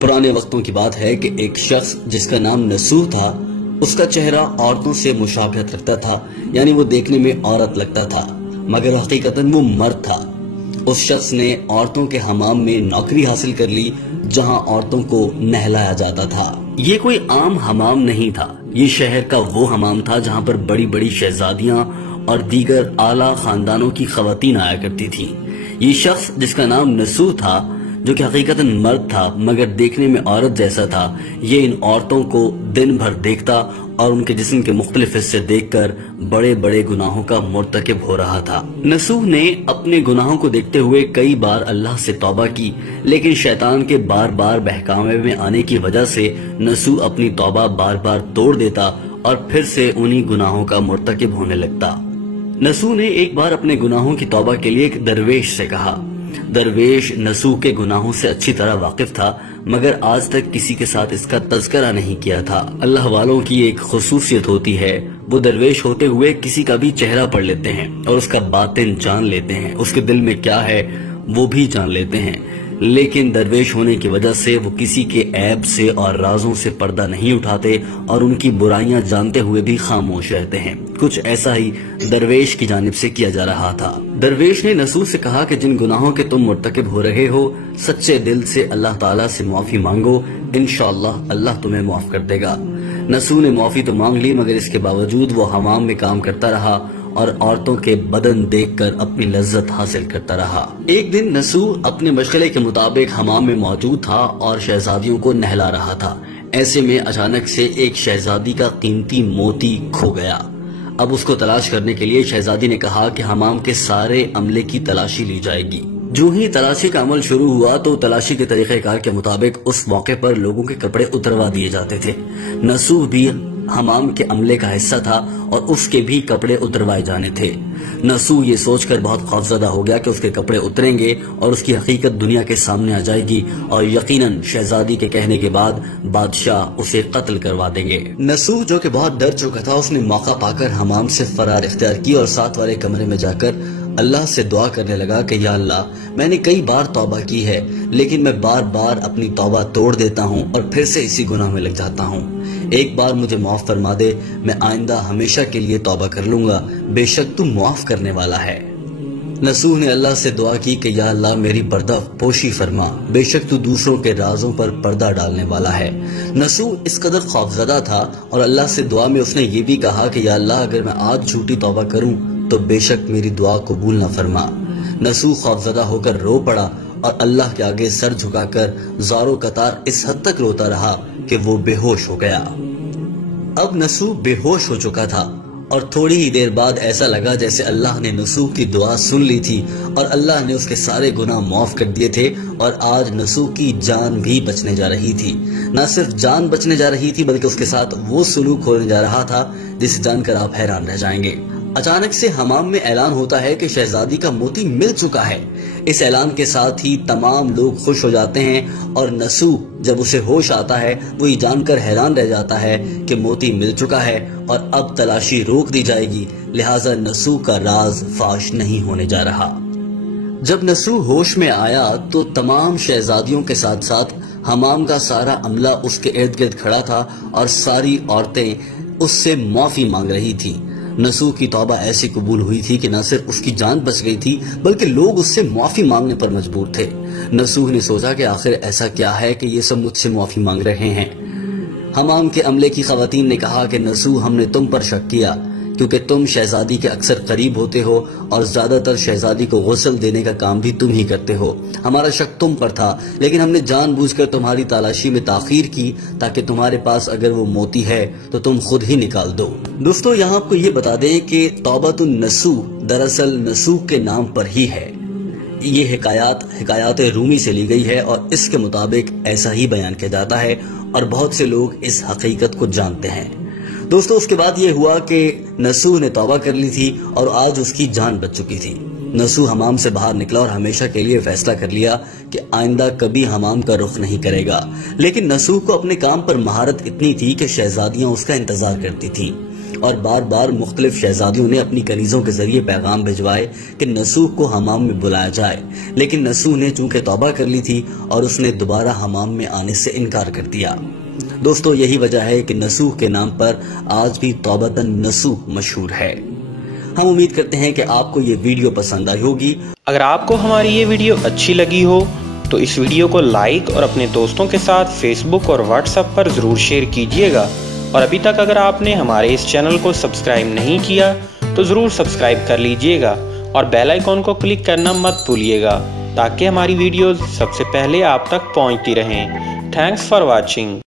پرانے وقتوں کی بات ہے کہ ایک شخص جس کا نام نسوح تھا، اس کا چہرہ عورتوں سے مشابہت رکھتا تھا، یعنی وہ دیکھنے میں عورت لگتا تھا مگر حقیقتاً وہ مرد تھا۔ اس شخص نے عورتوں کے حمام میں نوکری حاصل کر لی جہاں عورتوں کو نہلایا جاتا تھا۔ یہ کوئی عام حمام نہیں تھا، یہ شہر کا وہ حمام تھا جہاں پر بڑی بڑی شہزادیاں اور دیگر اعلیٰ خاندانوں کی خواتین آیا کرتی تھیں۔ یہ شخص جس کا نام نسوح تھا، جو کہ حقیقتاً مرد تھا مگر دیکھنے میں عورت جیسا تھا، یہ ان عورتوں کو دن بھر دیکھتا اور ان کے جسم کے مختلف حصے دیکھ کر بڑے بڑے گناہوں کا مرتکب ہو رہا تھا۔ نسوح نے اپنے گناہوں کو دیکھتے ہوئے کئی بار اللہ سے توبہ کی، لیکن شیطان کے بار بار بہکاوے میں آنے کی وجہ سے نسوح اپنی توبہ بار بار توڑ دیتا اور پھر سے انہی گناہوں کا مرتکب ہونے لگتا۔ نسوح نے ایک بار اپنے گناہوں کی توبہ کے لیے ایک درویش سے کہا۔ درویش نسوح کے گناہوں سے اچھی طرح واقف تھا مگر آج تک کسی کے ساتھ اس کا تذکرہ نہیں کیا تھا۔ اللہ والوں کی ایک خصوصیت ہوتی ہے، وہ درویش ہوتے ہوئے کسی کا بھی چہرہ پڑھ لیتے ہیں اور اس کا باطن جان لیتے ہیں، اس کے دل میں کیا ہے وہ بھی جان لیتے ہیں، لیکن درویش ہونے کی وجہ سے وہ کسی کے عیب سے اور رازوں سے پردہ نہیں اٹھاتے اور ان کی برائیاں جانتے ہوئے بھی خاموش رہتے ہیں۔ کچھ ایسا ہی درویش کی جانب سے کیا جا رہا تھا۔ درویش نے نسوح سے کہا کہ جن گناہوں کے تم مرتکب ہو رہے ہو، سچے دل سے اللہ تعالیٰ سے معافی مانگو، انشاءاللہ اللہ تمہیں معاف کر دے گا۔ نسوح نے معافی تو مانگ لی مگر اس کے باوجود وہ حمام میں کام کرتا رہا اور عورتوں کے بدن دیکھ کر اپنی لذت حاصل کرتا رہا۔ ایک دن نسوح اپنے مشغلے کے مطابق حمام میں موجود تھا اور شہزادیوں کو نہلا رہا تھا۔ ایسے میں اچانک سے ایک شہزادی کا قیمتی موتی کھو گیا۔ اب اس کو تلاش کرنے کے لیے شہزادی نے کہا کہ حمام کے سارے عملے کی تلاشی لی جائے گی۔ جو ہی تلاشی کا عمل شروع ہوا تو تلاشی کے طریقہ کار کے مطابق اس موقع پر لوگوں کے کپڑے اتروا دیے جاتے تھے۔ نسوح بھی حمام کے عملے کا حصہ تھا اور اس کے بھی کپڑے اتروائے جانے تھے۔ نسوح یہ سوچ کر بہت خوفزدہ ہو گیا کہ اس کے کپڑے اتریں گے اور اس کی حقیقت دنیا کے سامنے آ جائے گی اور یقیناً شہزادی کے کہنے کے بعد بادشاہ اسے قتل کروا دیں گے۔ نسوح جو کہ بہت ڈر چکا تھا، اس نے موقع پا کر حمام سے فرار اختیار کی اور ساتھ والے کمرے میں جا کر اللہ سے دعا کرنے لگا کہ یا اللہ، میں نے کئی بار توبہ کی ہے لیکن میں بار بار اپنی توبہ توڑ دیتا ہوں اور پھر سے اسی گناہ میں لگ جاتا ہوں۔ ایک بار مجھے معاف فرما دے، میں آئندہ ہمیشہ کے لیے توبہ کر لوں گا، بے شک تو معاف کرنے والا ہے۔ نسوح نے اللہ سے دعا کی کہ یا اللہ میری پردہ پوشی فرما، بے شک تو دوسروں کے رازوں پر پردہ ڈالنے والا ہے۔ نسوح اس قدر خوفزدہ تھا اور اللہ سے دعا میں اس نے یہ بھی کہا کہ یا اللہ اگر میں آج جھوٹی توبہ کروں تو بے شک میری دعا قبول نہ فرما۔ نسوح خوفزدہ ہو کر رو پڑا اور اللہ کے آگے سر جھکا کر زاروں قطار اس حد تک روتا رہا کہ وہ بے ہوش ہو گیا۔ اب نسوح بے ہوش ہو چکا تھا اور تھوڑی ہی دیر بعد ایسا لگا جیسے اللہ نے نسوح کی دعا سن لی تھی اور اللہ نے اس کے سارے گناہ معاف کر دیے تھے اور آج نسوح کی جان بھی بچنے جا رہی تھی۔ نہ صرف جان بچنے جا رہی تھی بلکہ اس کے ساتھ وہ سلوک ہونے جا رہا تھا جسے جان کر آپ حیران رہ جائیں گے۔ اچانک سے حمام میں اعلان ہوتا ہے کہ شہزادی کا موتی مل چکا ہے۔ اس اعلان کے ساتھ ہی تمام لوگ خوش ہو جاتے ہیں اور نسوح جب اسے ہوش آتا ہے وہ یہ جان کر حیران رہ جاتا ہے کہ موتی مل چکا ہے اور اب تلاشی روک دی جائے گی، لہٰذا نسوح کا راز فاش نہیں ہونے جا رہا۔ جب نسوح ہوش میں آیا تو تمام شہزادیوں کے ساتھ ساتھ حمام کا سارا عملہ اس کے ارد گرد کھڑا تھا اور ساری عورتیں اس سے معافی مانگ رہی تھی۔ نسوح کی توبہ ایسی قبول ہوئی تھی کہ نہ صرف اس کی جان بچ گئی تھی بلکہ لوگ اس سے معافی مانگنے پر مجبور تھے۔ نسوح نے سوچا کہ آخر ایسا کیا ہے کہ یہ سب مجھ سے معافی مانگ رہے ہیں۔ حمام کے عملے کی خواتین نے کہا کہ نسوح ہم نے تم پر شک کیا کیونکہ تم شہزادی کے اکثر قریب ہوتے ہو اور زیادہ تر شہزادی کو غسل دینے کا کام بھی تم ہی کرتے ہو۔ ہمارا شک تم پر تھا لیکن ہم نے جان بوجھ کر تمہاری تلاشی میں تاخیر کی تاکہ تمہارے پاس اگر وہ موتی ہے تو تم خود ہی نکال دو۔ دوستو یہاں آپ کو یہ بتا دیں کہ توبۃ النسوح دراصل نسوح کے نام پر ہی ہے۔ یہ حکایات رومی سے لی گئی ہے اور اس کے مطابق ایسا ہی بیان کیا جاتا ہے اور بہت سے لوگ اس حقیقت کو جانتے ہیں۔ دوستو اس کے بعد یہ ہوا کہ نسوح نے توبہ کر لی تھی اور آج اس کی جان بچ چکی تھی۔ نسوح حمام سے باہر نکلا اور ہمیشہ کے لیے فیصلہ کر لیا کہ آئندہ کبھی حمام کا رخ نہیں کرے گا، لیکن نسوح کو اپنے کام پر مہارت اتنی تھی کہ شہزادیاں اس کا انتظار کرتی تھیں۔ اور بار بار مختلف شہزادیوں نے اپنی کنیزوں کے ذریعے پیغام بھجوائے کہ نسوح کو حمام میں بلایا جائے، لیکن نسوح نے چونکہ توبہ کر لی تھی اور اس نے دوبارہ حمام میں آنے سے انکار کر دیا۔ دوستو، یہی وجہ ہے کہ نسوح کے نام پر آج بھی توبتاً نسوح مشہور ہے۔ ہم امید کرتے ہیں کہ آپ کو یہ ویڈیو پسند آئی ہوگی۔ اگر آپ کو ہماری یہ ویڈیو اچھی لگی ہو تو اس ویڈیو کو لائک اور اپنے دوستوں کے ساتھ فیس بک اور واٹس ایپ پر ضرور شیئر کیجیے گا، اور ابھی تک اگر آپ نے ہمارے اس چینل کو سبسکرائب نہیں کیا تو ضرور سبسکرائب کر لیجیے گا اور بیل آئیکن کو کلک کرنا مت بھولیے گا تاکہ ہماری ویڈیوز سب سے پہلے آپ تک پہنچتی رہیں۔ Thanks for watching.